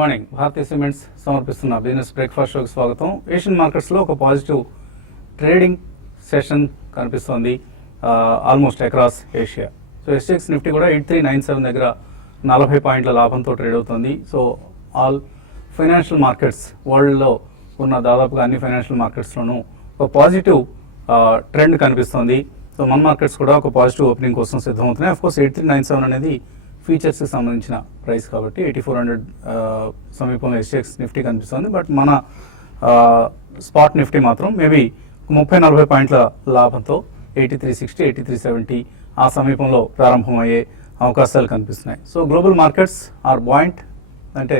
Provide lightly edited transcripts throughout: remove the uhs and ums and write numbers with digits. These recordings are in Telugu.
మార్నింగ్. భారతీయ సిమెంట్స్ సమర్పిస్తున్న బిజినెస్ బ్రేక్ఫాస్ట్ షోకి స్వాగతం. ఏషియన్ మార్కెట్స్లో ఒక పాజిటివ్ ట్రేడింగ్ సెషన్ కనిపిస్తోంది almost across Asia. So SX Nifty కూడా 8397 దగ్గర 40 పాయింట్ల లాభంతో ట్రేడ్ అవుతుంది. సో ఆల్ ఫైనాన్షియల్ మార్కెట్స్ వరల్డ్లో ఉన్న దాదాపుగా అన్ని ఫైనాన్షియల్ మార్కెట్స్లోనూ ఒక పాజిటివ్ ట్రెండ్ కనిపిస్తోంది. సో మన మార్కెట్స్ కూడా ఒక పాజిటివ్ ఓపెనింగ్ కోసం సిద్ధమవుతున్నాయి. అఫ్కోర్స్ 8397 అనేది ఫీచర్స్కి సంబంధించిన ప్రైస్ కాబట్టి 8400 సమీపంలో ఎస్ఎక్స్ నిఫ్టీ కనిపిస్తుంది. బట్ మన స్పాట్ నిఫ్టీ మాత్రం మేబీ 30-40 పాయింట్ల లాభంతో 8360, 8370 ఆ సమీపంలో ప్రారంభమయ్యే అవకాశాలు కనిపిస్తున్నాయి. So global markets are buoyant, అంటే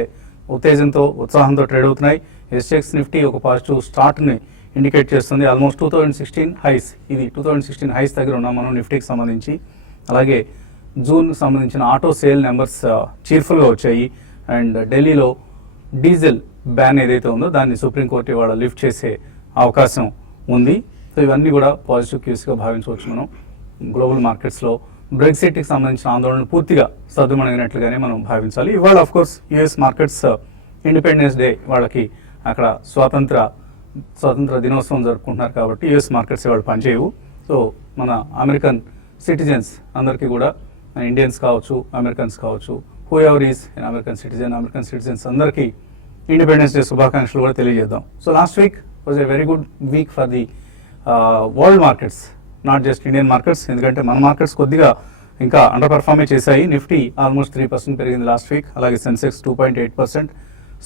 ఉత్తేజంతో ఉత్సాహంతో ట్రేడ్ అవుతున్నాయి. ఎస్ఎక్స్ నిఫ్టీ ఒక పాజిటివ్ స్టార్ట్ని ఇండికేట్ చేస్తుంది. ఆల్మోస్ట్ 2016 హైస్, ఇది 2016 హైస్ దగ్గర ఉన్నాం మనం నిఫ్టీకి సంబంధించి. అలాగే జూన్కి సంబంధించిన ఆటో సేల్ నెంబర్స్ చీర్ఫుల్గా వచ్చాయి. అండ్ ఢిల్లీలో డీజిల్ బ్యాన్ ఏదైతే ఉందో దాన్ని సుప్రీంకోర్టు ఇవాళ లిఫ్ట్ చేసే అవకాశం ఉంది. సో ఇవన్నీ కూడా పాజిటివ్ క్యూస్గా భావించవచ్చు మనం. గ్లోబల్ మార్కెట్స్లో బ్రెగ్జిట్కి సంబంధించిన ఆందోళన పూర్తిగా సద్దుమణిగినట్లుగానే మనం భావించాలి. ఇవాళ of course US markets independence day, వాళ్ళకి అక్కడ స్వాతంత్ర దినోత్సవం జరుపుకుంటున్నారు కాబట్టి యుఎస్ మార్కెట్స్ ఇవాళ పనిచేయవు. సో మన అమెరికన్ సిటిజన్స్ అందరికీ కూడా, ఇండియన్స్ కావచ్చు, అమెరికన్స్ కావచ్చు, whoever is American citizens అందరికీ ఇండిపెండెన్స్ డే శుభాకాంక్షలు కూడా తెలియజేద్దాం. So last week was a very good week for the world markets, not just Indian markets. ఎందుకంటే మన మార్కెట్స్ కొద్దిగా ఇంకా అండర్ పర్ఫార్మే చేశాయి. నిఫ్టీ ఆల్మోస్ట్ 3% పెరిగింది లాస్ట్ వీక్. అలాగే సెన్సెక్స్ 2.8%,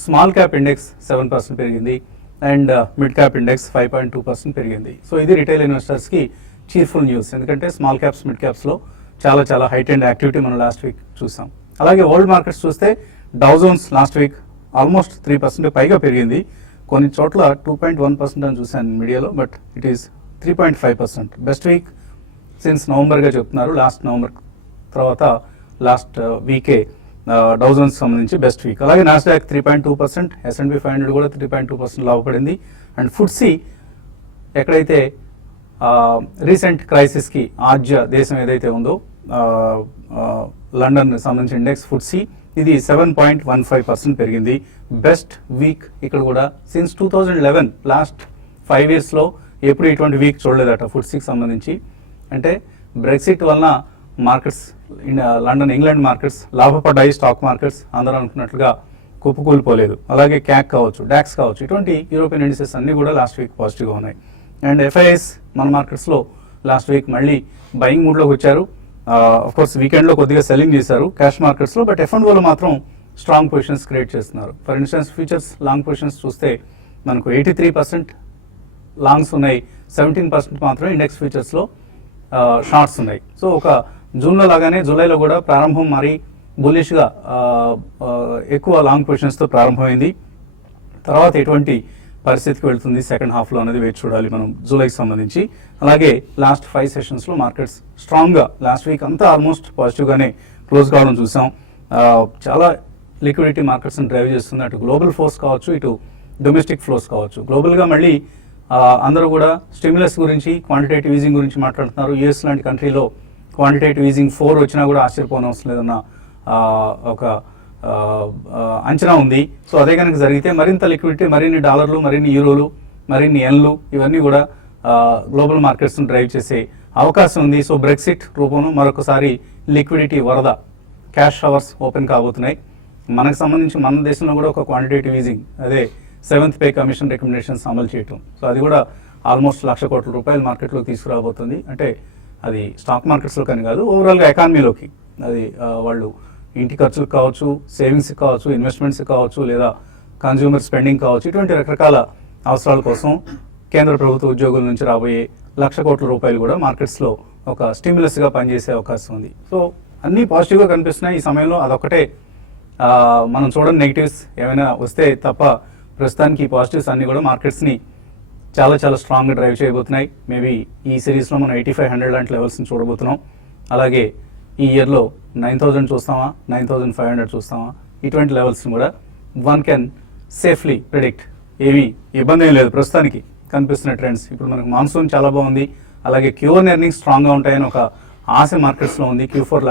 స్మాల్ క్యాప్ ఇండెక్స్ 7% పెరిగింది, అండ్ మిడ్ క్యాప్ ఇండెక్స్ 5.2% పెరిగింది. సో ఇది రిటైల్ ఇన్వెస్టర్స్కి చీర్ఫుల్ న్యూస్. ఎందుకంటే స్మాల్ క్యాప్స్, మిడ్ క్యాప్స్లో చాలా హైట్ అండ్ యాక్టివిటీ మనం లాస్ట్ వీక్ చూసాం. అలాగే వరల్డ్ మార్కెట్స్ చూస్తే Dow Jones last week almost 3% పైగా పెరిగింది. కొన్ని చోట్ల 2.1% అని చూశాను మీడియాలో, but it is 3.5%. Best week since నవంబర్గా చెప్తున్నారు. లాస్ట్ నవంబర్ తర్వాత లాస్ట్ వీకే డౌ జోన్స్ సంబంధించి బెస్ట్ వీక్. అలాగే నాస్డాక్ 3.2%, S&P 500 కూడా 3.2% లాభపడింది. అండ్ ఫుట్సీ ఎక్కడైతే రీసెంట్ క్రైసిస్కి ఆద్య దేశం ఏదైతే ఉందో లండన్ సంబంధించిన ఇండెక్స్ ఫుట్సీ, ఇది 7.15% పెరిగింది. బెస్ట్ వీక్ ఇక్కడ కూడా సిన్స్ 2011, లాస్ట్ 5 yearsలో ఎప్పుడు ఇటువంటి వీక్ చూడలేదట ఫుట్సీకి సంబంధించి. అంటే బ్రెగ్జిట్ వలన మార్కెట్స్, లండన్, ఇంగ్లాండ్ మార్కెట్స్ లాభపడ్డాయి. స్టాక్ మార్కెట్స్ అందరూ అనుకున్నట్లుగా కుప్పకూలిపోలేదు. అలాగే క్యాక్ కావచ్చు, డాక్స్ కావచ్చు, ఇటువంటి యూరోపియన్ ఇండిసెస్ అన్నీ కూడా లాస్ట్ వీక్ పాజిటివ్గా ఉన్నాయి. అండ్ ఎఫ్ఐఎస్ మన మార్కెట్స్లో లాస్ట్ వీక్ మళ్ళీ బయింగ్ మూడ్లోకి వచ్చారు. అఫ్కోర్స్ వీకెండ్లో కొద్దిగా సెల్లింగ్ చేశారు క్యాష్ మార్కెట్స్లో, బట్ F&Oలో మాత్రం స్ట్రాంగ్ పొజిషన్స్ క్రియేట్ చేస్తున్నారు. For instance futures long positions చూస్తే మనకు 83% లాంగ్స్ ఉన్నాయి, 17% మాత్రమే ఇండెక్స్ ఫ్యూచర్స్లో షార్ట్స్ ఉన్నాయి. సో ఒక జూన్లో లాగానే జూలైలో కూడా ప్రారంభం మరి బుల్లిష్గా ఎక్కువ లాంగ్ పొజిషన్స్తో ప్రారంభమైంది. తర్వాత ఎటువంటి పరిస్థితికి వెళ్తుంది సెకండ్ హాఫ్లో అనేది వేచి చూడాలి మనం జూలైకి సంబంధించి. అలాగే లాస్ట్ 5 సెషన్స్లో మార్కెట్స్ స్ట్రాంగ్గా లాస్ట్ వీక్ అంతా ఆల్మోస్ట్ పాజిటివ్గానే క్లోజ్ కావడం చూసాం. చాలా లిక్విడిటీ మార్కెట్స్ని డ్రైవ్ చేస్తుంది. అటు గ్లోబల్ ఫ్లోస్ కావచ్చు, ఇటు డొమెస్టిక్ ఫ్లోస్ కావచ్చు. గ్లోబల్గా మళ్ళీ అందరూ కూడా స్టిమ్యులస్ గురించి, క్వాంటిటేటివ్ ఈజింగ్ గురించి మాట్లాడుతున్నారు. యుఎస్ లాంటి కంట్రీలో క్వాంటిటేటివ్ ఈజింగ్ 4 వచ్చినా కూడా ఆశ్చర్యపోనవసరం లేదన్న ఒక అంచనా ఉంది. సో అదే కనుక జరిగితే మరింత లిక్విడిటీ, మరిన్ని డాలర్లు, మరిన్ని యూరోలు, మరిన్ని ఎన్లు, ఇవన్నీ కూడా గ్లోబల్ మార్కెట్స్ను డ్రైవ్ చేసే అవకాశం ఉంది. సో బ్రెగ్జిట్ రూపంలో మరొకసారి లిక్విడిటీ వరద, క్యాష్ షవర్స్ ఓపెన్ కాబోతున్నాయి. మనకు సంబంధించి మన దేశంలో కూడా ఒక క్వాంటిటేటివ్ ఈజింగ్, అదే 7th పే కమిషన్ రికమెండేషన్స్ అమలు చేయటం. సో అది కూడా ఆల్మోస్ట్ ₹1,00,000 కోట్ల మార్కెట్లోకి తీసుకురాబోతుంది. అంటే అది స్టాక్ మార్కెట్స్లో కానీ కాదు, ఓవరాల్గా ఎకానమీలోకి. అది వాళ్ళు ఇంటి ఖర్చులకు కావచ్చు, సేవింగ్స్కి కావచ్చు, ఇన్వెస్ట్మెంట్స్కి కావచ్చు, లేదా కన్జ్యూమర్ స్పెండింగ్ కావచ్చు, ఇటువంటి రకరకాల అవసరాల కోసం కేంద్ర ప్రభుత్వ ఉద్యోగుల నుంచి రాబోయే ₹1,00,000 కోట్ల కూడా మార్కెట్స్లో ఒక స్టిమ్యులస్గా పనిచేసే అవకాశం ఉంది. సో అన్నీ పాజిటివ్గా కనిపిస్తున్నాయి ఈ సమయంలో. అదొక్కటే మనం చూడని నెగిటివ్స్ ఏమైనా వస్తే తప్ప ప్రస్తుతానికి ఈ పాజిటివ్స్ అన్నీ కూడా మార్కెట్స్ని చాలా స్ట్రాంగ్గా డ్రైవ్ చేయబోతున్నాయి. మేబీ ఈ సిరీస్లో మనం 8500 లాంటి లెవెల్స్ని చూడబోతున్నాం. అలాగే ఈ ఇయర్లో 9000 చూస్తామా, 9500 చూస్తామా, ఇటువంటి లెవెల్స్ని కూడా వన్ కెన్ సేఫ్లీ ప్రిడిక్ట్. ఏమీ ఇబ్బంది ఏం లేదు ప్రస్తుతానికి కనిపిస్తున్న ట్రెండ్స్. ఇప్పుడు మనకు మాన్సూన్ చాలా బాగుంది. అలాగే Q1 ఎర్నింగ్స్ స్ట్రాంగ్గా ఉంటాయని ఒక ఆశ మార్కెట్స్లో ఉంది. Q4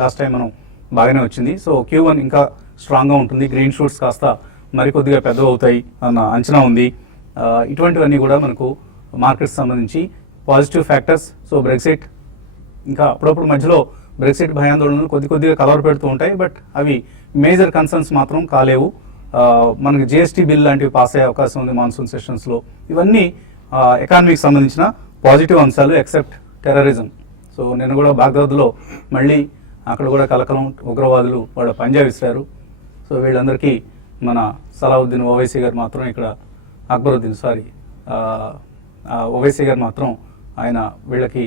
లాస్ట్ టైం మనం బాగానే వచ్చింది. సో Q1 ఇంకా స్ట్రాంగ్గా ఉంటుంది. గ్రీన్ షూట్స్ కాస్త మరికొద్దిగా పెద్దవి అవుతాయి అన్న అంచనా ఉంది. ఇటువంటివన్నీ కూడా మనకు మార్కెట్స్ సంబంధించి పాజిటివ్ ఫ్యాక్టర్స్. సో బ్రెక్సిట్ ఇంకా అప్పుడప్పుడు మధ్యలో బ్రెక్సిట్ భయాందోళనలు కొద్దిగా కలవర పెడుతూ ఉంటాయి, బట్ అవి మేజర్ కన్సర్న్స్ మాత్రం కాలేవు. మనకి జిఎస్టీ బిల్ లాంటివి పాస్ అయ్యే అవకాశం ఉంది మాన్సూన్ సెషన్స్లో. ఇవన్నీ ఎకానమీకి సంబంధించిన పాజిటివ్ అంశాలు ఎక్సెప్ట్ టెర్రరిజం. సో నిన్న కూడా బాగ్దాద్లో మళ్ళీ అక్కడ కూడా కలకలం, ఉగ్రవాదులు వాళ్ళ పంజా విసిరారు. సో వీళ్ళందరికీ మన సలావుద్దీన్ ఓవైసీ గారు మాత్రం ఇక్కడ ఓవైసీ గారు మాత్రం ఆయన వీళ్ళకి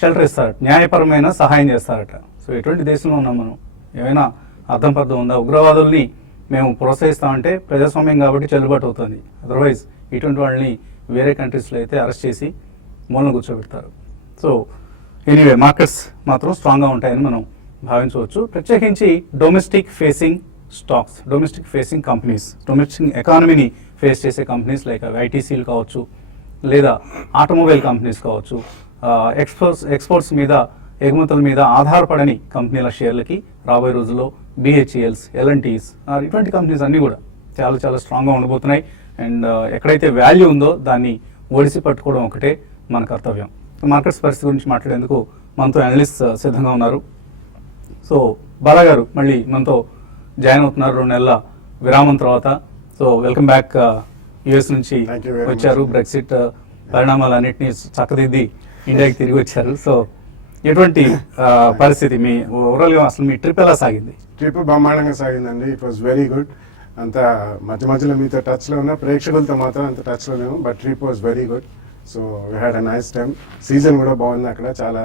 షెల్టర్ ఇస్తారట, న్యాయపరమైన సహాయం చేస్తారట. సో ఎటువంటి దేశంలో ఉన్నాం మనం? ఏమైనా అర్థం పర్థం ఉందా? ఉగ్రవాదుల్ని మేము ప్రోత్సహిస్తామంటే ప్రజాస్వామ్యం కాబట్టి చెల్లుబాటు అవుతుంది. అదర్వైజ్ ఇటువంటి వాళ్ళని వేరే కంట్రీస్లో అయితే అరెస్ట్ చేసి మూలన కూర్చోబెడతారు. సో ఎనీవే మార్కెట్స్ మాత్రం స్ట్రాంగ్గా ఉంటాయని మనం భావించవచ్చు. ప్రత్యేకించి domestic facing stocks, domestic facing companies, domestic ఎకానమీని ఫేస్ చేసే కంపెనీస్ లైక్ ఐటీసీలు కావచ్చు, లేదా ఆటోమొబైల్ కంపెనీస్ కావచ్చు, ఎక్స్పోర్ట్స్ మీద, ఎగుమతుల మీద ఆధారపడని కంపెనీల షేర్లకి రాబోయే రోజుల్లో BHELs, L&Ts ఇటువంటి కంపెనీస్ అన్నీ కూడా చాలా చాలా స్ట్రాంగ్గా ఉండబోతున్నాయి. అండ్ ఎక్కడైతే వాల్యూ ఉందో దాన్ని ఒడిసి పట్టుకోవడం ఒకటే మన కర్తవ్యం. మార్కెట్స్ పరిస్థితి గురించి మాట్లాడేందుకు మనతో అనలిస్ట్ సిద్ధంగా ఉన్నారు. సో బాలా గారు మళ్ళీ మనతో జాయిన్ అవుతున్నారు 2 నెలల విరామం తర్వాత. So welcome back. యుఎస్ నుంచి వచ్చారు, బ్రెక్సిట్ పరిణామాలన్నింటినీ చక్కదిద్ది ఇండియాకి తిరిగి వచ్చారు. సో ఎటువంటి పరిస్థితి మీ ఓవరాల్గా అసలు మీ ట్రిప్ ఎలా సాగింది? ట్రిప్ బ్రహ్మాండంగా సాగిందండి. It was very good. అంత మధ్యలో మీతో టచ్లో ఉన్న, ప్రేక్షకులతో మాత్రం అంత టచ్లో లేము, but trip was very good. So we had a nice time. Season కూడా బాగుంది అక్కడ, చాలా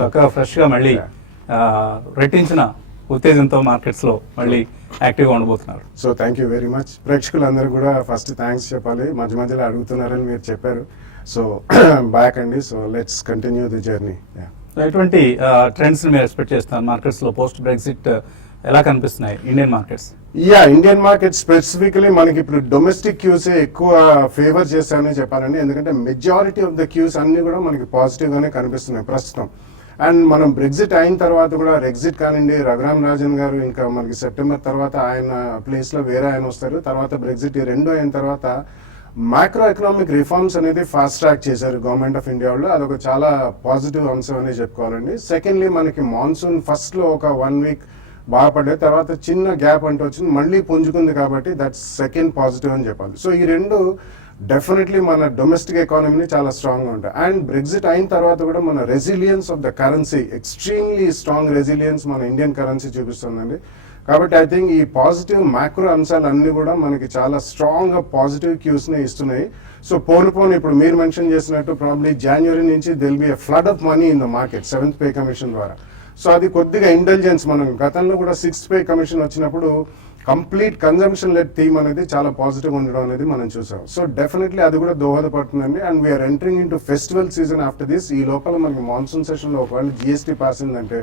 చక్కగా ఫ్రెష్గా మళ్ళీ రెట్టించిన ఉత్తేజంతో మార్కెట్స్లో మళ్ళీ యాక్టివ్గా ఉండబోతున్నారు. So thank you very much. ప్రేక్షకులందరూ కూడా ఫస్ట్ థ్యాంక్స్ చెప్పాలి, మధ్యలో అడుగుతున్నారని మీరు చెప్పారు. సో బ్యాక్ అండి. So let's continue the journey. ఎటువంటి ట్రెండ్స్ మీరు ఎక్స్పెక్ట్ చేస్తున్నారు మార్కెట్స్లో పోస్ట్ బ్రెక్సిట్? ఎలా కనిపిస్తున్నాయి Indian markets? Indian market specifically మనకి ఇప్పుడు డొమెస్టిక్ క్యూసే ఎక్కువ ఫేవర్ చేస్తానని చెప్పాలండి. ఎందుకంటే మెజారిటీ ఆఫ్ ద క్యూస్ అన్ని కూడా మనకి పాజిటివ్ గానే కనిపిస్తున్నాయి ప్రస్తుతం. అండ్ మనం బ్రెగ్జిట్ అయిన తర్వాత కూడా, రెగ్జిట్ కానివ్వండి, రఘురామ్ రాజన్ గారు ఇంకా మనకి సెప్టెంబర్ తర్వాత ఆయన ప్లేస్లో వేరే ఆయన వస్తారు. తర్వాత బ్రెగ్జిట్ ఈ 2 అయిన తర్వాత మైక్రో ఎకనామిక్ రిఫార్మ్స్ అనేది ఫాస్ట్ ట్రాక్ చేశారు గవర్నమెంట్ ఆఫ్ ఇండియా వాళ్ళు. అదొక చాలా పాజిటివ్ అంశం అని చెప్పుకోవాలండి. సెకండ్లీ మనకి మాన్సూన్ ఫస్ట్లో ఒక 1 వీక్ బాగా పడ్డాయి, తర్వాత చిన్న గ్యాప్ అంటూ వచ్చింది, మళ్ళీ పుంజుకుంది. కాబట్టి దట్స్ సెకండ్ పాజిటివ్ అని చెప్పాలి. సో ఈ 2 డెఫినెట్లీ మన డొమెస్టిక్ ఎకానమీని చాలా స్ట్రాంగ్గా ఉంటాయి. అండ్ బ్రెగ్జిట్ అయిన తర్వాత కూడా మన resilience of the currency, extremely strong resilience మన ఇండియన్ కరెన్సీ చూపిస్తుందండి. కాబట్టి ఐ థింక్ ఈ పాజిటివ్ మ్యాక్రో అంశాలన్నీ కూడా మనకి చాలా స్ట్రాంగ్గా పాజిటివ్ క్యూస్ని ఇస్తున్నాయి. సో పోను ఇప్పుడు మీరు మెన్షన్ చేసినట్టు ప్రాబ్లీ జనవరి నుంచి there'll be a flood of money in the market 7th pay commission ద్వారా. సో అది కొద్దిగా ఇంటెలిజెన్స్. మనం గతంలో కూడా 6th పే కమిషన్ వచ్చినప్పుడు కంప్లీట్ కన్జంప్షన్ లెడ్ థీమ్ అనేది చాలా పాజిటివ్ ఉండడం అనేది మనం చూసాం. సో డెఫినెట్లీ అది కూడా దోహదపడుతుందండి. And we are entering into festival season after this. ఈ లోపల మనకి మాన్సూన్ సెషన్లో ఒకవేళ GST పాస్ అయిందంటే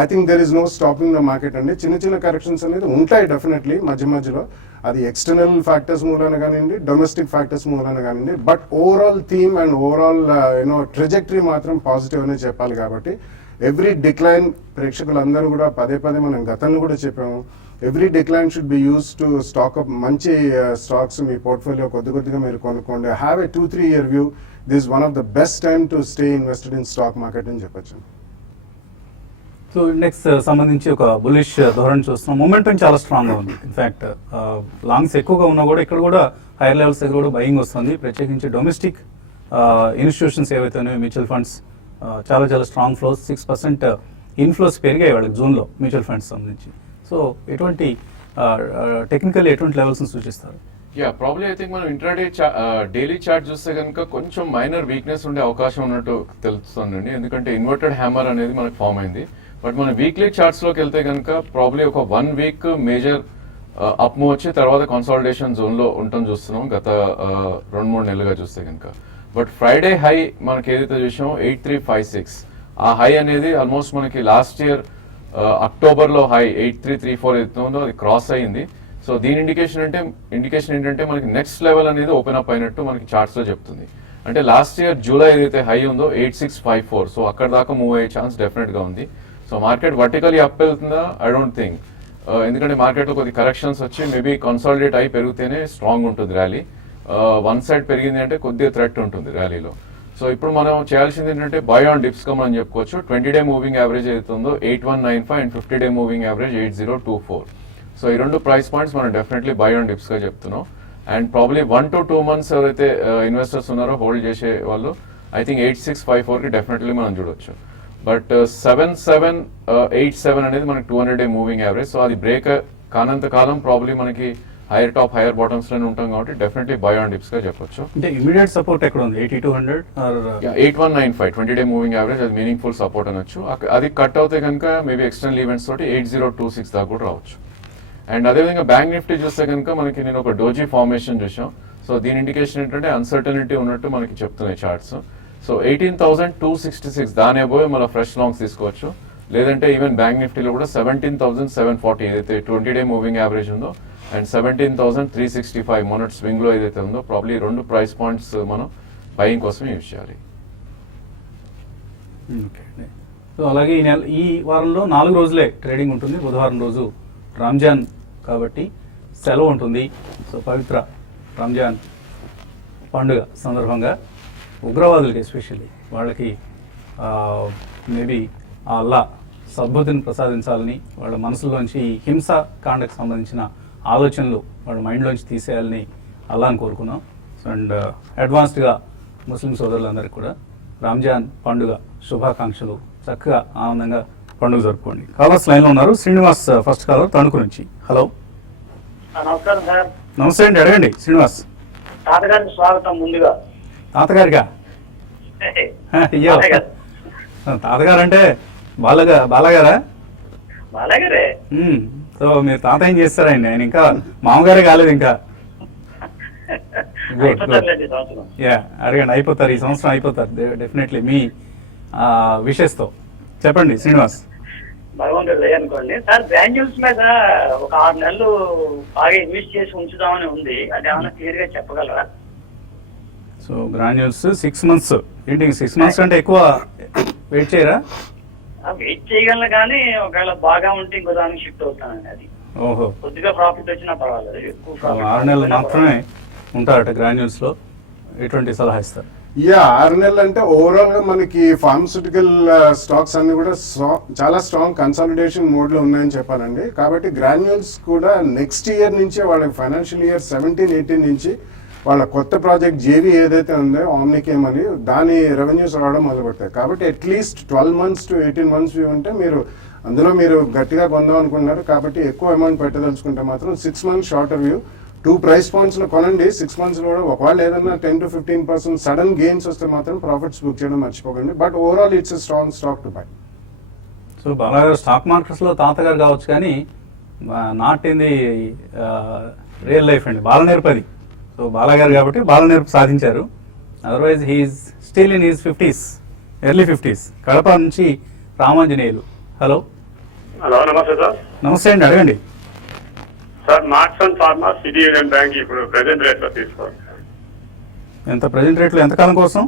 I think there is no stopping the market అండి. చిన్న కరెక్షన్స్ అనేది ఉంటాయి డెఫినెట్లీ మధ్యలో. అది ఎక్స్టర్నల్ ఫ్యాక్టర్స్ మూలన కానివ్వండి, డొమెస్టిక్ ఫ్యాక్టర్స్ మూలన కానివ్వండి, but overall theme and overall trajectory మాత్రం పాజిటివ్ అనే చెప్పాలి. కాబట్టి ఎవ్రీ డిక్లైన్, ప్రేక్షకులందరూ కూడా పదే మనం గతంలో కూడా చెప్పాము, every decline should be use to stock up. మంచి స్టాక్స్ మీ పోర్ట్ఫోలియో కొద్దిగా మీరు కొనుక్కోండి. Have a 2-3 year view. This one of the best time to stay invested in stock market అని చెప్పొచ్చు. సో ఇండెక్స్ సంబంధించి ఒక బులిష్ ధోరణి చూస్తున్నాం. మొమెంటం చాలా స్ట్రాంగ్గా ఉంది. ఇన్ఫ్యాక్ట్ లాంగ్స్ ఎక్కువగా ఉన్నా కూడా ఇక్కడ కూడా హైయర్ లెవెల్స్ దగ్గర కూడా బయింగ్ వస్తుంది. ప్రత్యేకించి డొమెస్టిక్ ఇన్స్టిట్యూషన్స్ ఏవైతే ఉన్నాయో, మ్యూచువల్ ఫండ్స్ చాలా స్ట్రాంగ్ ఫ్లోస్, 6% ఇన్ఫ్లోస్ పెరిగాయి వాళ్ళకి జూన్లో మ్యూచువల్ ఫండ్స్ సంబంధించి. సో ఎటువంటి టెక్నికల్ ఎటువంటి లెవెల్స్ సూచిస్తారు? ప్రాబ్లీ ఐ థింక్ మనం ఇంట్రాడే డైలీ చార్ట్ చూస్తే కనుక కొంచెం మైనర్ వీక్నెస్ ఉండే అవకాశం ఉన్నట్టు తెలుస్తుందండి. ఎందుకంటే ఇన్వర్టెడ్ హ్యామర్ అనేది మనకు ఫామ్ అయింది. బట్ మన వీక్లీ చార్ట్స్లోకి వెళ్తే కనుక ప్రాబ్లీ ఒక 1 వీక్ మేజర్ అప్ మూవ్ వచ్చి తర్వాత కన్సాలిడేషన్ జోన్లో ఉండటం చూస్తున్నాం గత 2-3 నెలలుగా చూస్తే కనుక. బట్ ఫ్రైడే హై మనకి ఏదైతే చూసామో 8356, ఆ హై అనేది ఆల్మోస్ట్ మనకి లాస్ట్ ఇయర్ అక్టోబర్లో హై 8334 ఏదైతే ఉందో అది క్రాస్ అయ్యింది. సో దీని ఇండికేషన్ ఏంటంటే మనకి నెక్స్ట్ లెవెల్ అనేది ఓపెన్ అప్ అయినట్టు మనకి చార్ట్స్లో చెప్తుంది. అంటే లాస్ట్ ఇయర్ జూలై ఏదైతే హై ఉందో 8654, సో అక్కడ దాకా మూవ్ అయ్యే ఛాన్స్ డెఫినెట్గా ఉంది. సో మార్కెట్ వర్టికలీ అప్ వెళ్తుందా? I don't think. ఎందుకంటే మార్కెట్లో కొద్ది కరెక్షన్స్ వచ్చి మేబీ కన్సాలిడేట్ అయి పెరిగితేనే స్ట్రాంగ్ ఉంటుంది ర్యాలీ. వన్ సైడ్ పెరిగింది అంటే కొద్దిగా థ్రెట్ ఉంటుంది ర్యాలీలో. సో ఇప్పుడు మనం చేయాల్సింది ఏంటంటే బై ఆన్ డిప్స్గా మనం చెప్పుకోవచ్చు. 20-day మూవింగ్ యావరేజ్ అవుతుందో 8195 and 50-day moving average 8024. So ఈ రెండు ప్రైస్ పాయింట్స్ మనం డెఫినెట్లీ బై ఆన్ డిప్స్గా చెప్తున్నాం. అండ్ ప్రాబ్లీ 1 to 2 months ఎవరైతే ఇన్వెస్టర్స్ ఉన్నారో హోల్డ్ చేసే వాళ్ళు ఐ థింక్ 8654కి డెఫినెట్లీ మనం చూడొచ్చు. బట్ 7787 అనేది మనకి 200-day మూవింగ్ యావరేజ్. సో అది బ్రేక్ కానంత కాలం ప్రాబ్లీ మనకి హైయర్ టాప్ హైయర్ బాటమ్స్ లోనే ఉంటాం కాబట్టి డెఫినెట్లీ బై ఆన్ డిప్స్ గా చెప్పొచ్చు. అంటే ఇమీడియట్ సపోర్ట్ ఎక్కడ ఉంది? 8200 ఆర్ 8195 20-day మూవింగ్ యావరేజ్ అది మీనింగ్ఫుల్ సపోర్ట్ అనొచ్చు. అది కట్ అవుతే కనుక మేబీ ఎక్స్టర్నల్ ఈవెంట్స్ తోటి 8026 దాకా కూడా రావచ్చు. అండ్ అదేవిధంగా బ్యాంక్ నిఫ్టీ చూస్తే కనుక మనకి నేను ఒక డోజీ ఫార్మేషన్ చూసాం. సో దీని ఇండికేషన్ ఏంటంటే అన్సర్టనిటీ ఉన్నట్టు మనకి చెప్తున్నాయి చార్ట్స్. సో 18,266 దాని అబోవ్ మళ్ళీ ఫ్రెష్ లాంగ్స్ తీసుకోవచ్చు. లేదంటే ఈవెన్ బ్యాంక్ నిఫ్టీలో కూడా 17,740 ఏదైతే 20-day మూవింగ్ యావరేజ్ ఉందో అండ్ 17,365 మొన్నటి స్వింగ్ లో ఏదైతే ఉందో ప్రాబ్లీ రెండు ప్రైస్ పాయింట్స్ మనం బయింగ్ కోసం యూజ్ చేయాలి. సో అలాగే ఈ వారంలో 4 రోజులే ట్రేడింగ్ ఉంటుంది. బుధవారం రోజు రంజాన్ కాబట్టి సెలవు ఉంటుంది. సో పవిత్ర రంజాన్ పండుగ సందర్భంగా ఉగ్రవాదులకి ఎస్పెషల్లీ వాళ్ళకి మేబీ ఆ అల్లా సద్బుద్ధిని ప్రసాదించాలని, వాళ్ళ మనసులోంచి ఈ హింస కాండకు సంబంధించిన ఆలోచనలు వాళ్ళ మైండ్లోంచి తీసేయాలని అల్లాని కోరుకున్నాం. అండ్ అడ్వాన్స్డ్గా ముస్లిం సోదరులందరికీ కూడా రంజాన్ పండుగ శుభాకాంక్షలు. చక్కగా ఆనందంగా పండుగ జరుపుకోండి. కాలర్స్ లైన్లో ఉన్నారు. శ్రీనివాస్ ఫస్ట్ కాలర్ తణుకు నుంచి. హలో, నమస్కారం సార్. నమస్తే అండి, అడగండి శ్రీనివాస్. తాతగారికి స్వాగతం ముందుగా. తాతగారిగా? అయ్యో, తాతగారు అంటే బాలగారా? బాలగారే. సో మీరు తాత ఏం చేస్తారండి? ఆయన ఇంకా మామగారే కాలేదు ఇంకా. యా, అడగండి. అయిపోతారు, ఈ సంవత్సరం అయిపోతారు డెఫినెట్లీ మీ విషెస్తో. చెప్పండి శ్రీనివాస్. భగవంతుడు అనుకోండి సార్. గ్రాన్యూల్స్ మీద ఒక 6 నెలలు బాగా ఇన్వెస్ట్ చేసి ఉంచుదామని ఉంది. అది ఏమైనా క్లియర్ గా చెప్పగలరా? సో గ్రాన్యూల్స్ 6 months ఏంటి? 6 months అంటే ఎక్కువ వెయిట్ చేయరా? వెయిట్ చేయగలను కానీ ఒకవేళ బాగా ఉంటే ఇంకో దానికి షిఫ్ట్ అవుతానండి. అది ఓహో, కొద్దిగా ప్రాఫిట్ వచ్చినా పర్వాలేదు. ఎక్కువ 6 నెలలు మాత్రమే ఉంటారట గ్రాన్యూల్స్ లో. ఎటువంటి సలహా ఇస్తారు? 6 నెలలు అంటే ఓవరాల్ గా మనకి ఫార్మస్యూటికల్ స్టాక్స్ అన్ని కూడా చాలా స్ట్రాంగ్ కన్సాలిడేషన్ మోడ్ లో ఉన్నాయని చెప్పాలండి. కాబట్టి గ్రాన్యూల్స్ కూడా నెక్స్ట్ ఇయర్ నుంచే వాళ్ళకి ఫైనాన్షియల్ ఇయర్ 17-18 నుంచి వాళ్ళ కొత్త ప్రాజెక్ట్ జేవీ ఏదైతే ఉందో ఆమ్నికేమ్ అని, దాని రెవెన్యూస్ రావడం మొదలుపెడతాయి. కాబట్టి at least 12 months to 18 months view ఉంటే మీరు అందులో మీరు గట్టిగా కొందాం అనుకుంటున్నారు. కాబట్టి ఎక్కువ అమౌంట్ పెట్టదలుచుకుంటే మాత్రం 6 months shorter view 2 price points లో కొనండి. 6 months లో కూడా ఒకవేళ ఏదైనా 10 to 15% సడన్ గెయిన్స్ వస్తే మాత్రం ప్రాఫిట్స్ బుక్ చేయడం మర్చిపోకండి. But overall it's strong stock to buy. So బాలాగారు స్టాక్ మార్కెట్స్ లో తాతగారు కావచ్చు కానీ not in the real life అండి. బాలనేర్పది. సో బాలాగారు కాబట్టి బాలనేర్పు సాధించారు. Otherwise he is still in his 50s, early 50s. Kadapa నుంచి రామాంజనేయులు. హలో. హలో, నమస్తే సార్. నమస్తే అండి, అడగండి. Sir Marksans Pharma City Union Bank ఇప్పుడు ప్రెసెంట్ రేట్ లో తీసుకోండి. ఎంత ప్రెజెంట్ రేట్లో ఎంతకాలం కోసం?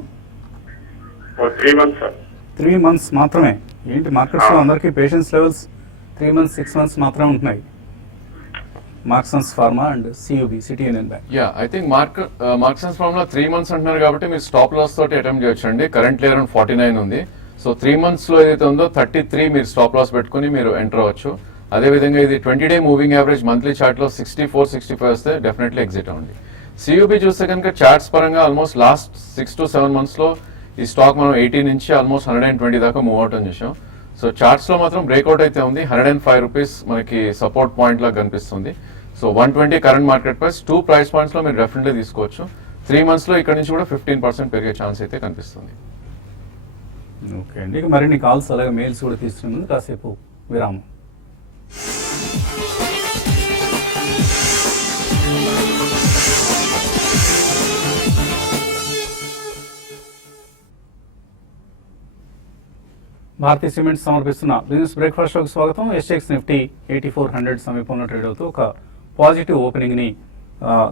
3 months సార్. 3 months మాత్రమే. ఏంటి మార్కెట్స్లో అందరికీ పేషెన్స్ లెవెల్స్ 3 months 6 months మాత్రమే ఉంటున్నాయి. Marksans Pharma and CUB City Union Bank. Yeah, I think Marksans Pharma 3 months అంటున్నారు కాబట్టి మీరు స్టాప్ లాస్ తోటి అటెంప్ట్ చేయొచ్చు అండి. కరెంట్ లేయర్ 49 ఉంది. సో 3 months లో ఏదైతే ఉందో 33 మీరు స్టాప్ లాస్ పెట్టుకుని మీరు ఎంటర్ అవ్వచ్చు. అదేవిధంగా ఇది 20-day moving average monthly chart లో 64-65 వస్తే డెఫినెట్లీ ఎగ్జిట్ అవ్వండి. సియూబి చూస్తే కనుక చార్ట్స్ పరంగా ఆల్మోస్ట్ లాస్ట్ 6 to 7 months లో ఈ స్టాక్ మనం 80 నుంచి ఆల్మోస్ట్ 120 దాకా మూవ్ అవుట్ అని చూసాం. సో చార్ట్స్ లో మాత్రం బ్రేక్అవుట్ అయితే ఉంది. 105 రూపీస్ మనకి సపోర్ట్ పాయింట్ లాగా కనిపిస్తుంది. So 120 current market price. 2 price points లో మీరు డెఫినెట్లీ తీసుకోవచ్చు. 3 months లో ఇక్కడ నుంచి కూడా 15% పెరిగే ఛాన్స్ అయితే కనిపిస్తుంది. ఓకే అండి, ఇక మరిన్ని కాల్స్ అలాగే మెయిల్స్ కూడా తీసుకునే ముందు కాసేపు విరామం. భారతీయ సిమెంట్స్ సమర్పిస్తున్న బిజినెస్ బ్రేక్ఫాస్ట్ షోకి స్వాగతం. ఎస్ఎక్స్ నిఫ్టీ 8400 సమీపంలో ట్రేడ్ అవుతూ ఒక పాజిటివ్ ఓపెనింగ్ని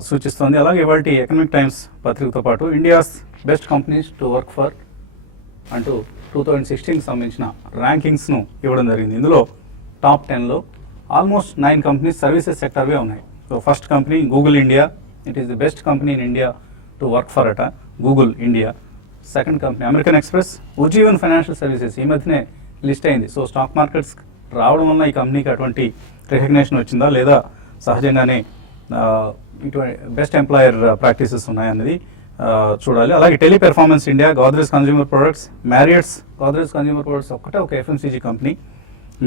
సూచిస్తోంది. అలాగే ఇవాళ ఎకనామిక్ టైమ్స్ పత్రికతో పాటు India's best companies to work for అంటూ 2016 సంబంధించిన ర్యాంకింగ్స్ను ఇవ్వడం జరిగింది. ఇందులో టాప్ 10లో ఆల్మోస్ట్ 9 కంపెనీస్ సర్వీసెస్ సెక్టర్వే ఉన్నాయి. So first company Google India, it is the best company in India to work for అట, Google India. Second company American Express, Ujjivan Financial Services ఈ మధ్యనే లిస్ట్ అయింది. సో స్టాక్ మార్కెట్స్ రావడం వల్ల ఈ కంపెనీకి అటువంటి రికగ్నేషన్ వచ్చిందా లేదా సహజంగానే ఇటువంటి బెస్ట్ ఎంప్లాయర్ ప్రాక్టీసెస్ ఉన్నాయన్నది చూడాలి. అలాగే Teleperformance India, Godrej Consumer Products, Marriotts, Godrej Consumer Products ఒక్కటే ఒక FMCG company,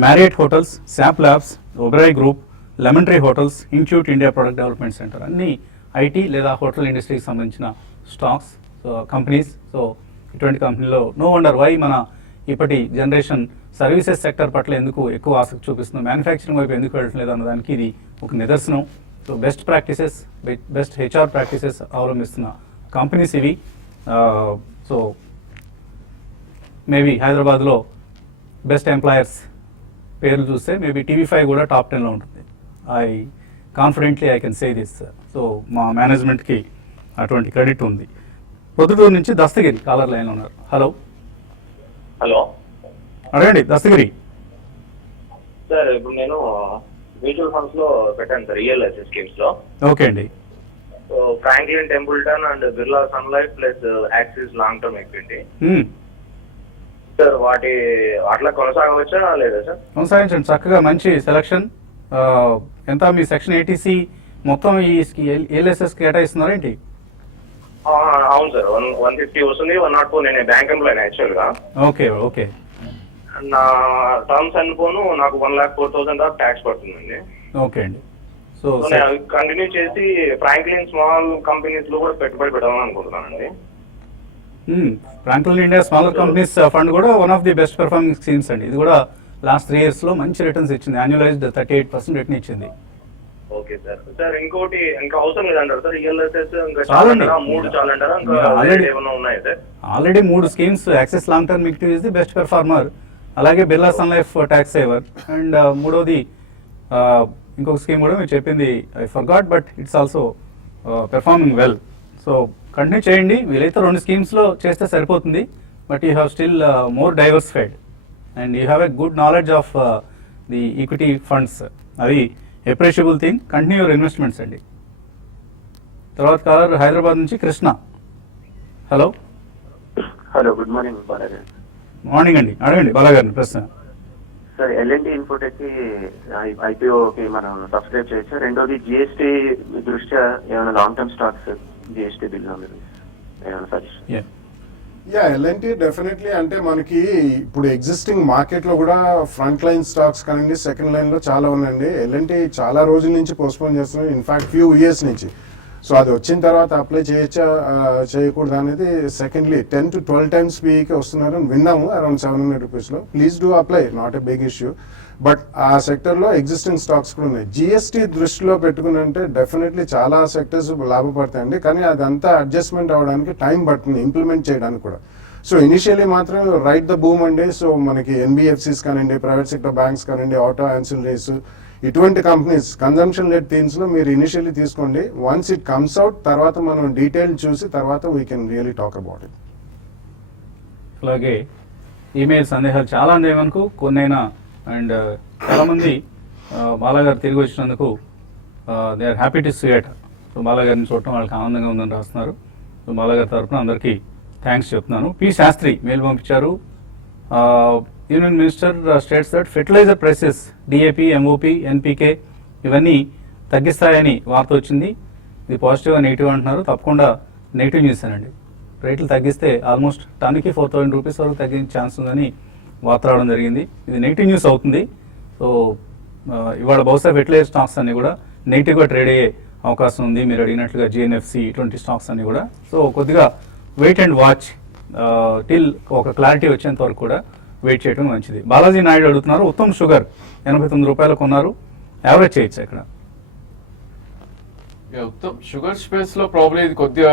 Marriott Hotels, SAP Labs, Oberoi Group, Lemon Tree Hotels, Institute India Product Development Centre అన్ని ఐటీ లేదా హోటల్ ఇండస్ట్రీకి సంబంధించిన స్టాక్స్ కంపెనీస్. సో ఇటువంటి కంపెనీలో నో వండర్ వై మన ఇప్పటి జనరేషన్ సర్వీసెస్ సెక్టర్ పట్ల ఎందుకు ఎక్కువ ఆసక్తి చూపిస్తుంది, మ్యానుఫ్యాక్చరింగ్ వైపు ఎందుకు వెళ్ళట్లేదు అన్నదానికి ఇది ఒక నిదర్శనం. So best practices, best HR practices అవలంబిస్తున్న కంపెనీస్ ఇవి. సో మేబీ హైదరాబాద్లో బెస్ట్ ఎంప్లాయర్స్ పేర్లు చూస్తే మేబీ టీవీ5 కూడా టాప్ 10లో ఉంటుంది. Confidently I can say this. So మా మేనేజ్మెంట్కి అటువంటి క్రెడిట్ ఉంది. పొద్దుటూరు నుంచి దస్తగిరి కాలర్ లైన్లో ఉన్నారు. హలో అడగండి దస్తగిరి. సార్ ఇప్పుడు నేను మ్యూచువల్ ఫండ్స్ లో పెట్టాను సార్, ఈఎల్ఐసి స్కీమ్స్ లో. ఓకే అండి. So Franklin Templeton and Birla Sun Life plus Axis long term equity sir, వాటి అట్లా కొనసాగవచ్చా లేదా సార్? కొనసాగించండి, చక్కగా మంచి సెలక్షన్. ఎంత మీ సెక్షన్ 80C మొత్తం ఈ ఏఎల్ఎస్ఎస్ కేటాయిస్తున్నారా ఏంటి? అవును సార్, 150 వస్తుంది, 104. నేను బ్యాంక్ ఎంప్లాయ్ యాక్చువల్ గా. Okay okay. నా టర్మ్స్ అనుకోను నాకు 1,04,000 దాకా ట్యాక్స్ పడుతుందండి. ఓకే అండి. సో నేను అవి కంటిన్యూ చేసి ఫ్రాంక్లిన్ స్మాల్ కంపెనీస్ లో కూడా పెట్టుబడి పెడదామని అనుకుంటున్నానండి. Franklin India Smaller Companies Fund కూడా one of the best performing schemes అండి. ఇది కూడా లాస్ట్ 3 years లో మంచి రిటర్న్స్ ఇచ్చింది, యాన్యువలైజ్డ్ 38% రిటర్న్ ఇచ్చింది. Okay sir. సార్ ఇంకోటి ఇంకా అవసరం లేదంటారు సార్, ఈఎల్ఎస్ఎస్ ఇంకా చాలండి. 3 చాలంటారా? ఇంకా ఏమైనా ఉన్నాయా sir? Already 3 schemes, Axis long term Equity is the best performer, అలాగే Birla Sun Life Tax Saver, and మూడోది ఇంకొక స్కీమ్ కూడా మీరు చెప్పింది I forgot, but it's also performing well. So continue చేయండి, వీలైతే 2 స్కీమ్స్లో చేస్తే సరిపోతుంది, but you have still more diversified and you have a good knowledge of the equity funds. అది appreciable thing. Continue your investments అండి. తర్వాత కాలర్ హైదరాబాద్ నుంచి Krishna. Hello good morning Balaji. Morning అండి, అడగండి బాలాగారిని ప్రశ్న. సార్ ఎల్ఎన్టీ ఇన్ఫోటెక్ కి ఐపీఓకి మనం సబ్స్క్రైబ్ చేయొచ్చా? రెండోది జిఎస్టీ దృష్ట్యా ఏమైనా long term stocks GST bill ఏమైనా సజెషన్? L&T definitely. అంటే మనకి ఇప్పుడు ఎగ్జిస్టింగ్ మార్కెట్ లో కూడా ఫ్రంట్ లైన్ స్టాక్స్ కానీ సెకండ్ లైన్ లో చాలా ఉన్నాయండి. ఎల్ఎన్టీ చాలా రోజుల నుంచి పోస్ట్పోన్ చేస్తున్నాం, ఇన్ఫాక్ట్ ఫ్యూ ఇయర్స్ నుంచి. సో అది వచ్చిన తర్వాత అప్లై చేయొచ్చా చేయకూడదు అనేది సెకండ్లీ 10 to 12 times పీఈకి వస్తున్నారు విన్నాము, అరౌండ్ 700 rupeesలో. Please do apply, not a big issue. But ఆ సెక్టర్లో ఎగ్జిస్టింగ్ స్టాక్స్ కూడా ఉన్నాయి. జిఎస్టీ దృష్టిలో పెట్టుకుని అంటే డెఫినెట్లీ చాలా సెక్టర్స్ లాభపడతాయండి, కానీ అదంతా అడ్జస్ట్మెంట్ అవ్వడానికి టైం పడుతుంది, ఇంప్లిమెంట్ చేయడానికి కూడా. సో ఇనిషియలీ మాత్రం రైట్ ద బూమ్ అండి. సో మనకి ఎన్బిఎఫ్సిస్ కానివ్వండి, ప్రైవేట్ సెక్టర్ బ్యాంక్స్ కానివ్వండి, ఆటో యాన్సిలరీస్, ఇటువంటి కంపెనీస్ కన్జంప్షన్ లెడ్ థీమ్స్లో మీరు ఇనిషియల్లీ తీసుకోండి. వన్స్ ఇట్ కమ్స్ అవుట్ తర్వాత మనం డీటెయిల్ చూసి తర్వాత we can really talk about it. అలాగే ఈమెయిల్ సందేహాలు చాలా ఉన్నాయి మనకు, కొన్నైనా అండ్ చాలామంది బాలాగారు తిరిగి వచ్చినందుకు they are happy to see it. So బాలాగారిని చూడటం వాళ్ళకి ఆనందంగా ఉందని రాస్తున్నారు. సో బాలాగారి తరఫున అందరికీ థ్యాంక్స్ చెప్తున్నాను. పి శాస్త్రి మెయిల్ పంపించారు. Union minister states that fertiliser prices DAP, MOP, NPK ఇవన్నీ తగ్గిస్తాయని వార్త వచ్చింది. ఇది పాజిటివ్ నెగిటివ్ అంటున్నారు. తప్పకుండా నెగిటివ్ న్యూస్ అనండి. రేట్లు తగ్గిస్తే ఆల్మోస్ట్ టన్నుకి 4,000 rupees వరకు తగ్గించే ఛాన్స్ ఉందని వార్త రావడం జరిగింది. ఇది నెగిటివ్ న్యూస్ అవుతుంది. సో ఇవాళ బహుశా ఫెర్టిలైజర్ స్టాక్స్ అన్ని కూడా నెగిటివ్గా ట్రేడ్ అయ్యే అవకాశం ఉంది. మీరు అడిగినట్లుగా జిఎన్ఎఫ్సి ఇటువంటి స్టాక్స్ అన్ని కూడా. సో కొద్దిగా వెయిట్ అండ్ వాచ్ టిల్ ఒక క్లారిటీ వచ్చేంత వరకు కూడా వెయిట్ చేయడం మంచిది. బాలాజీ నాయుడు అడుగుతున్నారు, ఉత్తమ్ షుగర్ 89 రూపాయలు కొన్నారు, యావరేజ్ చేయొచ్చు ఇక్కడ? ఉత్తమ్ షుగర్ స్పేస్ లో ప్రాబ్లీ ఇది కొద్దిగా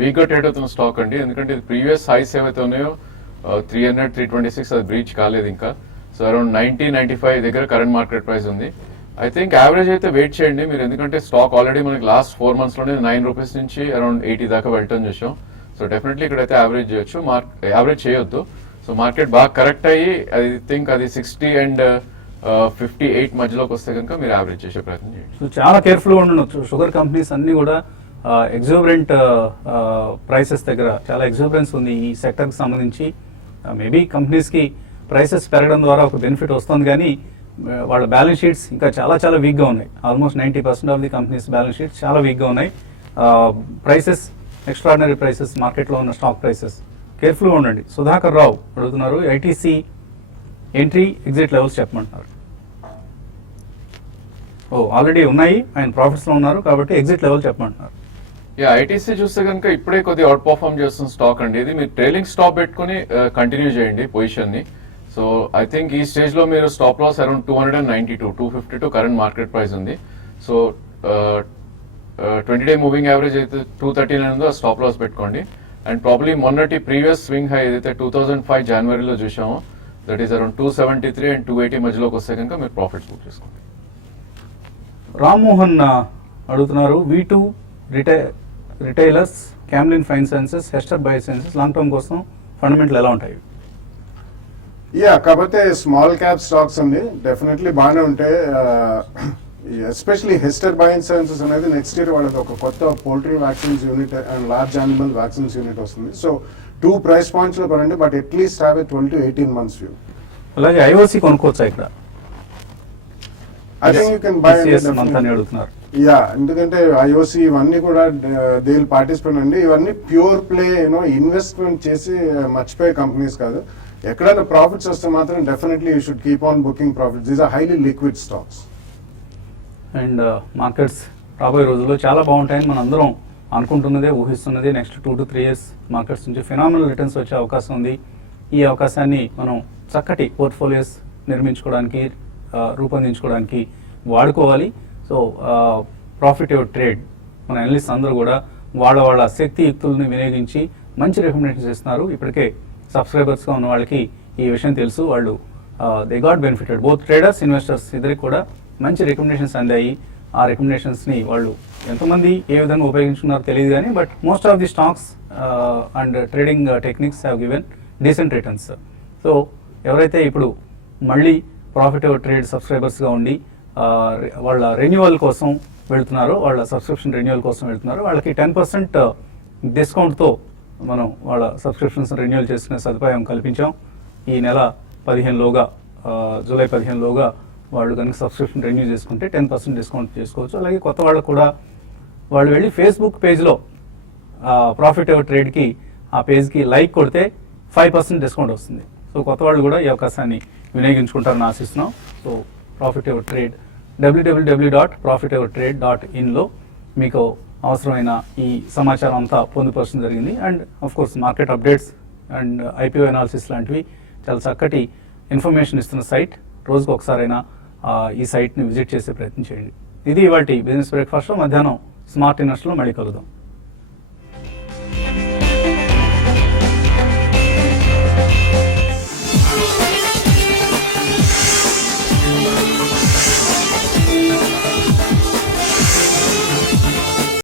వీక్ గా ట్రేడ్ అవుతున్న స్టాక్ అండి. ఎందుకంటే ఇది ప్రీవియస్ హైస్ ఏవైతే ఉన్నాయో 300, 326 అది బ్రీచ్ కాలేదు ఇంకా. సో అరౌండ్ 90-95 దగ్గర కరెంట్ మార్కెట్ ప్రైస్ ఉంది. ఐ థింక్ యావరేజ్ అయితే వెయిట్ చేయండి మీరు, ఎందుకంటే స్టాక్ ఆల్రెడీ మనకి లాస్ట్ 4 months లోనే 9 rupees నుంచి అరౌండ్ 80 దాకా వెళ్ళటం చూసాం. సో డెఫినెట్లీ ఇక్కడైతే యావరేజ్ చేయొచ్చు, యావరేజ్ చేయొద్దు. సో మార్కెట్ బాగా కరెక్ట్ అయ్యి ఐ థింక్ అది 60 and 58 మధ్యలోకి వస్తే కనుక మీరు యావరేజ్ చేసే ప్రయత్నం చేయండి. సో చాలా కేర్ఫుల్గా ఉండవచ్చు. షుగర్ కంపెనీస్ అన్నీ కూడా ఎగ్జూబరెంట్ ప్రైసెస్ దగ్గర చాలా ఎగ్జూబరెన్స్ ఉంది ఈ సెక్టర్కి సంబంధించి. మేబీ కంపెనీస్కి ప్రైసెస్ పెరగడం ద్వారా ఒక బెనిఫిట్ వస్తుంది, కానీ వాళ్ళ బ్యాలెన్స్ షీట్స్ ఇంకా చాలా చాలా వీక్గా ఉన్నాయి. Almost 90% of the companies balance sheets చాలా వీక్గా ఉన్నాయి. ప్రైసెస్ ఎక్స్ట్రాడినరీ ప్రైసెస్, మార్కెట్లో ఉన్న స్టాక్ ప్రైసెస్, కేర్ఫుల్గా ఉండండి. సుధాకర్ రావు అడుగుతున్నారు, ఐటీసీ ఎంట్రీ ఎగ్జిట్ లెవెల్స్ చెప్పమంటున్నారు. ఆల్రెడీ ఉన్నాయి, ఆయన ప్రాఫిట్స్లో ఉన్నారు కాబట్టి ఎగ్జిట్ లెవెల్ చెప్పమంటున్నారు. ఐటీసీ చూస్తే కనుక ఇప్పుడే కొద్దిగా అవుట్ పర్ఫార్మ్ చేస్తున్న స్టాక్ అండి. ఇది మీరు ట్రైలింగ్ స్టాప్ పెట్టుకుని కంటిన్యూ చేయండి పొజిషన్ ని. సో ఐ థింక్ ఈ స్టేజ్ లో మీరు stop loss around 252 current market price ఉంది. సో 20-day మూవింగ్ యావరేజ్ అయితే 239 ఉందో స్టాప్ లాస్ పెట్టుకోండి. అండ్ ప్రాబ్లీ మొన్నటి ప్రీవియస్ స్వింగ్ హై ఏదైతే 2005 జనవరిలో చూసామో దట్ ఈస్ అరౌండ్ 273 అండ్ 280 మధ్యలోకి వస్తే కనుక మీరు ప్రాఫిట్స్ బుక్ చేసుకోండి. రామ్మోహన్ అడుగుతున్నారు, V2 retailers, Camlin fine sciences, హెస్టర్ biosciences long term కోసం ఫండమెంటల్ ఎలా ఉంటాయి? కాకపోతే స్మాల్ క్యాప్ స్టాక్స్ అండి డెఫినెట్లీ బాగానే ఉంటాయి. ఎస్పెషలీ హెస్టర్ బయోసైన్సెస్ అనేది నెక్స్ట్ ఇయర్ వాళ్ళకి ఒక కొత్త poultry vaccines unit and large animal vaccines unit వస్తుంది. సో 2 ప్రైస్ పాయింట్స్ లో కొనండి, but at least have a 12 to 18 months view. అలాగే ఐఓసి కొనుక్కోవచ్చా ఇక్కడ? I think you can buy అడుగుతున్నారు. ఎందుకంటే ఐఓసి ఇవన్నీ కూడా దే విల్ పార్టిసిపేట్ అండి. ఇవన్నీ ప్యూర్ ప్లే ఇన్వెస్ట్మెంట్ చేసి మర్చిపోయే కంపెనీస్ కాదు. ఎక్కడైనా ప్రాఫిట్స్ వస్తే మాత్రం definitely you should keep on booking profits. These are highly liquid stocks. And markets రాబోయే రోజుల్లో చాలా బాగుంటాయని మనం అందరం అనుకుంటున్నదే, ఊహిస్తున్నదే. నెక్స్ట్ 2 to 3 years మార్కెట్స్ నుంచి ఫినామినల్ రిటర్న్స్ వచ్చే అవకాశం ఉంది. ఈ అవకాశాన్ని మనం చక్కటి పోర్ట్ఫోలియోస్ నిర్మించుకోవడానికి, రూపొందించుకోవడానికి వాడుకోవాలి. సో ప్రాఫిట్ యువర్ ట్రేడ్ మన అనలిస్ట్ అందరూ కూడా వాళ్ళ శక్తి యుక్తులను వినియోగించి మంచి రికమెండేషన్స్ ఇస్తున్నారు. ఇప్పటికే సబ్స్క్రైబర్స్గా ఉన్న వాళ్ళకి ఈ విషయం తెలుసు. వాళ్ళు they got benefited, both traders investors ఇద్దరికి కూడా మంచి రికమెండేషన్స్ అందాయి. ఆ రికమెండేషన్స్ని వాళ్ళు ఎంతమంది ఏ విధంగా ఉపయోగించుకున్నారో తెలియదు, కానీ but most of the stocks and trading techniques have given decent returns. So ఎవరైతే ఇప్పుడు మళ్ళీ ప్రాఫిట్ యువర్ ట్రేడ్ సబ్స్క్రైబర్స్గా ఉండి వాళ్ళ రెన్యువల్ కోసం వెళ్తున్నారో, వాళ్ళ సబ్స్క్రిప్షన్ రెన్యువల్ కోసం వెళ్తున్నారో, వాళ్ళకి 10% డిస్కౌంట్తో మనం వాళ్ళ సబ్స్క్రిప్షన్స్ రెన్యువల్ చేసుకునే సదుపాయం కల్పించాం. ఈ నెల 15లోగా, జూలై 15లోగా వాళ్ళు కనుక సబ్స్క్రిప్షన్ రెన్యూ చేసుకుంటే 10% డిస్కౌంట్ చేసుకోవచ్చు. అలాగే కొత్త వాళ్ళకు కూడా వాళ్ళు వెళ్ళి ఫేస్బుక్ పేజ్లో ప్రాఫిట్ యువర్ ట్రేడ్కి ఆ పేజ్కి లైక్ కొడితే 5% డిస్కౌంట్ వస్తుంది. సో కొత్త వాళ్ళు కూడా ఈ అవకాశాన్ని వినియోగించుకుంటారని ఆశిస్తున్నాం. So profit your trade www.profityourtrade.in మీకు అవసరమైన ఈ సమాచారం అంతా పొందుపరచడం జరిగింది. And of course market updates and IPO analysis లాంటివి చాలా చక్కటి ఇన్ఫర్మేషన్ ఇస్తున్న సైట్. రోజుకు ఒకసారైనా ఈ సైట్ని విజిట్ చేసే ప్రయత్నం చేయండి. ఇది ఇవాల్టి బిజినెస్ బ్రేక్ఫాస్ట్లో. మధ్యాహ్నం స్మార్ట్ ఇన్వెస్ట్లో మళ్ళీ కలుద్దాం.